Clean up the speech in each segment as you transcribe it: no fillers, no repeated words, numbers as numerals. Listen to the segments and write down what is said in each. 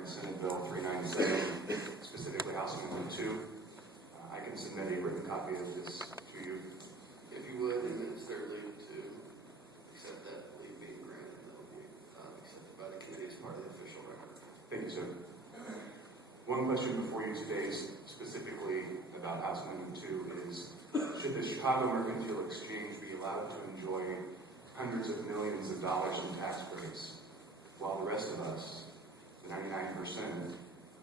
regarding Senate Bill 397, specifically House Amendment 2. I can submit a written copy of this to you. If you would, and then thirdly, to accept that leave being granted, that will be accepted by the committee as part of the official record. Thank you, sir. One question before you today, specifically about House Amendment 2, is should the Chicago Mercantile Exchange be allowed to enjoy hundreds of millions of dollars in tax breaks, while the rest of us, the 99%,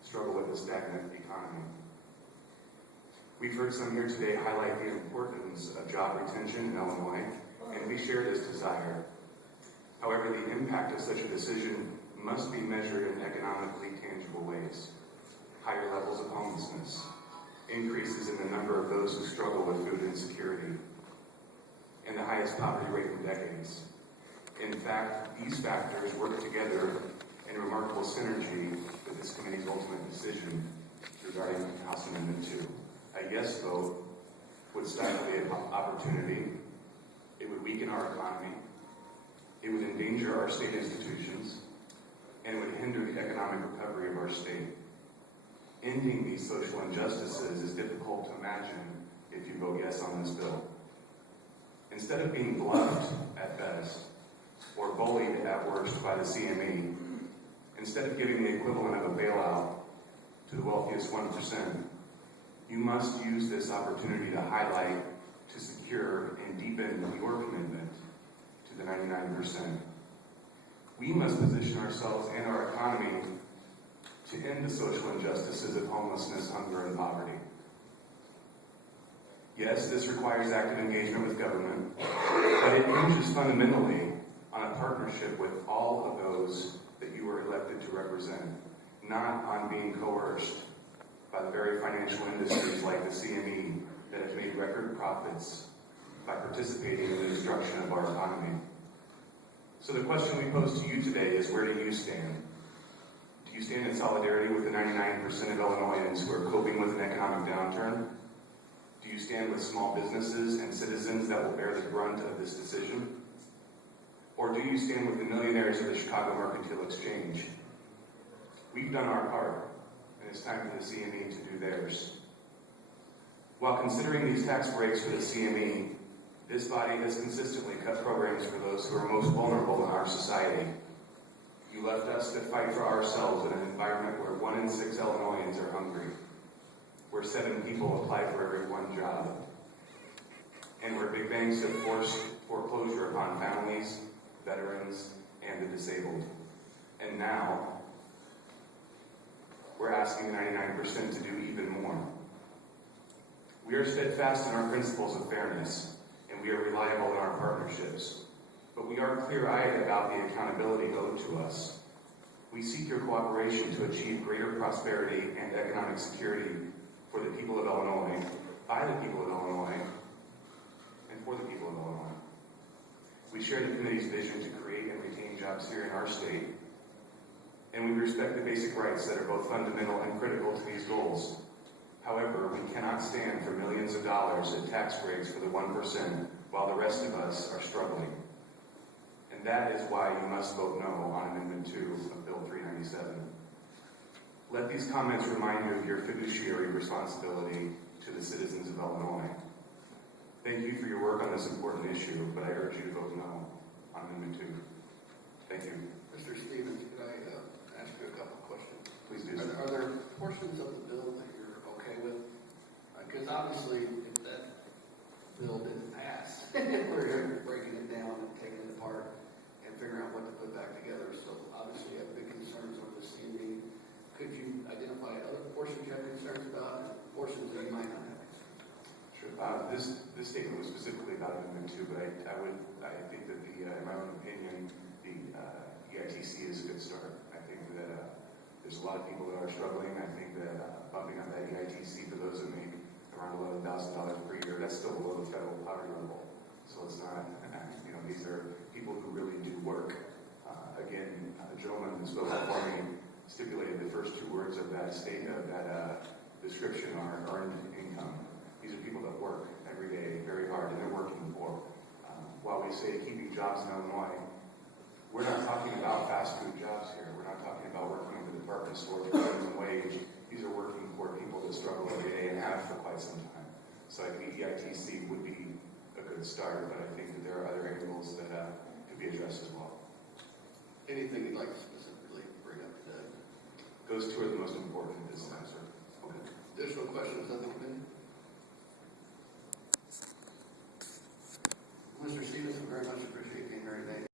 struggle with a stagnant economy? We've heard some here today highlight the importance of job retention in Illinois, and we share this desire. However, the impact of such a decision must be measured in economically tangible ways. Higher levels of homelessness, increases in the number of those who struggle with food insecurity, and the highest poverty rate in decades. In fact, these factors work together in remarkable synergy with this committee's ultimate decision regarding House Amendment 2. A yes vote would stifle the opportunity, it would weaken our economy, it would endanger our state institutions, and it would hinder the economic recovery of our state. Ending these social injustices is difficult to imagine if you vote yes on this bill. Instead of being bluffed at best, or bullied at worst by the CME, instead of giving the equivalent of a bailout to the wealthiest 1%, you must use this opportunity to highlight, to secure, and deepen your commitment to the 99%. We must position ourselves and our economy to end the social injustices of homelessness, hunger, and poverty. Yes, this requires active engagement with government, but it hinges fundamentally on a partnership with all of those that you were elected to represent, not on being coerced by the very financial industries like the CME that have made record profits by participating in the destruction of our economy. So the question we pose to you today is, where do you stand? Do you stand in solidarity with the 99% of Illinoisans who are coping with an economic downturn? Do you stand with small businesses and citizens that will bear the brunt of this decision? Or do you stand with the millionaires of the Chicago Mercantile Exchange? We've done our part, and it's time for the CME to do theirs. While considering these tax breaks for the CME, this body has consistently cut programs for those who are most vulnerable in our society. You left us to fight for ourselves in an environment where 1 in 6 Illinoisans are hungry, where 7 people apply for every 1 job, and where big banks have forced foreclosure upon families, veterans, and the disabled. And now, we're asking 99% to do even more. We are steadfast in our principles of fairness, and we are reliable in our partnerships. But we are clear-eyed about the accountability owed to us. We seek your cooperation to achieve greater prosperity and economic security for the people of Illinois, by the people of Illinois, and for the people of Illinois. We share the committee's vision to create and retain jobs here in our state, and we respect the basic rights that are both fundamental and critical to these goals. However, we cannot stand for millions of dollars in tax breaks for the 1% while the rest of us are struggling. And that is why you must vote no on Amendment 2 of Bill 397. Let these comments remind you of your fiduciary responsibility to the citizens of Illinois. Thank you for your work on this important issue, but I urge you to vote no on Amendment 2. Thank you. Mr. Stevens, could I ask you a couple of questions? Please do. Are there portions of the bill that you're okay with? Because obviously, if that bill didn't pass, we're here breaking it down and taking it apart and figuring out what to put back together. So obviously, you have big concerns over the CME. Could you identify other portions you have concerns about and portions that you might not have concerns about? Sure. This statement was specifically about Amendment 2, but I think that in my own opinion, the EITC is a good start. I think that there's a lot of people that are struggling. I think that bumping up that EITC for those that make around $11,000 per year, that's still below the federal poverty level. So it's not, these are people who really do work. Again, the gentleman who spoke before me stipulated the first 2 words of that statement, that description are earned income. These are people that work every day very hard, and they're working for. While we say keeping jobs in Illinois, we're not talking about fast food jobs here. We're not talking about working over the department store for minimum wage. These are working poor people that struggle every day and have for quite some time. So I think EITC would be a good start, but I think that there are other angles that could be addressed as well. Anything you'd like to specifically bring up today? Those two are the most important at this time, sir. Okay. Additional questions on the committee?